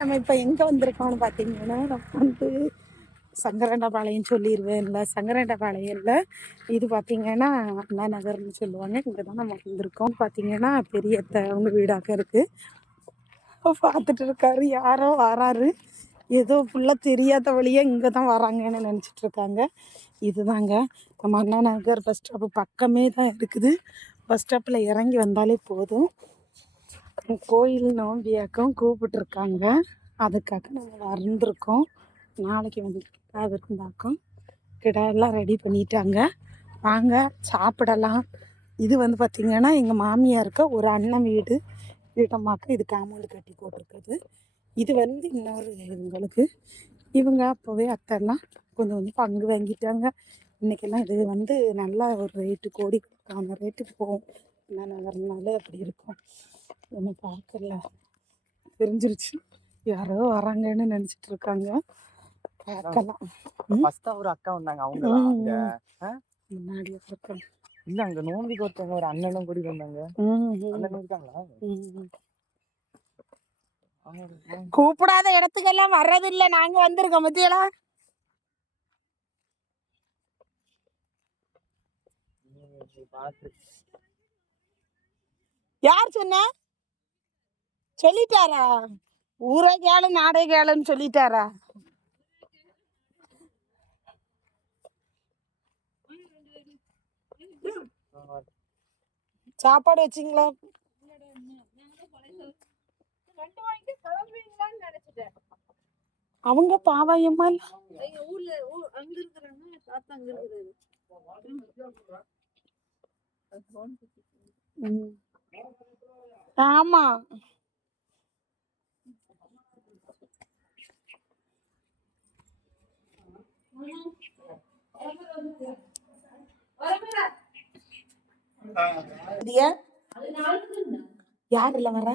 நம்ம இப்போ எங்கே வந்திருக்கோம்னு பார்த்தீங்கன்னா, நம்ம வந்து சங்கரண்டபாளையம் சொல்லிடுவேன்ல, சங்கரண்டபாளையம்ல இது பார்த்தீங்கன்னா அண்ணா நகர்னு சொல்லுவாங்க. இங்கே தான் நம்ம வந்திருக்கோம். பார்த்தீங்கன்னா பெரிய அவங்க வீடாக இருக்குது. பார்த்துட்டு இருக்காரு, யாரோ வராரு, ஏதோ ஃபுல்லாக தெரியாத வழியாக இங்கே தான் வராங்கன்னு நினச்சிட்டு இருக்காங்க. இதுதாங்க நம்ம அண்ணா நகர் பஸ் ஸ்டாப்பு பக்கமே தான் இருக்குது. பஸ் ஸ்டாப்பில் இறங்கி வந்தாலே போதும். கோயில் நோம்பியாக்கம் கூப்பிட்டுருக்காங்க, அதுக்காக நாங்கள் வந்திருக்கோம். நாளைக்கு வந்து கிடா விருந்தாக்கம், கிடா எல்லாம் ரெடி பண்ணிட்டாங்க. வாங்க சாப்பிடலாம். இது வந்து பார்த்திங்கன்னா எங்கள் மாமியாருக்கு ஒரு அண்ணன் வீடு வீட்டம்மாக்கு இது காம்பவுண்டு கட்டி போட்டிருக்குது. இது வந்து இன்னொரு இவங்களுக்கு இவங்க அப்போவே அத்தைலாம் கொஞ்சம் கொஞ்சம் பங்கு வாங்கிட்டாங்க. இன்றைக்கெல்லாம் இது வந்து நல்லா ஒரு ரேட்டு கோடி கொடுக்காம ரேட்டுக்கு போகும். என்ன நகர்னாலே அப்படி இருக்கும். ஒன்றும் பார்க்கல, தெரிஞ்சிருச்சு யாரோ வராங்கன்னு நினச்சிட்டு இருக்காங்க. பார்க்கலாம். ஒரு அக்கா வந்தாங்க, அவங்க முன்னாடி இல்ல அங்க நோம்பிக்கு ஒருத்தவங்க ஒரு அண்ணனும் கூடி வந்தாங்க. அண்ணன் இருக்காங்களா? கூப்பிடாத இடத்துக்கெல்லாம் வர்றதில்லை, நாங்க வந்திருக்கோம் மத்தியெல்லாம். யார் சொன்ன? சொல்லிட்டாரா? ஊரே கேளு நாடே கேளுன்னு சொல்லிட்டாரா? சாப்பாடு வச்சிங்களா? அவங்க பாவாயம்மா ஆமா. யார் இல்ல வர?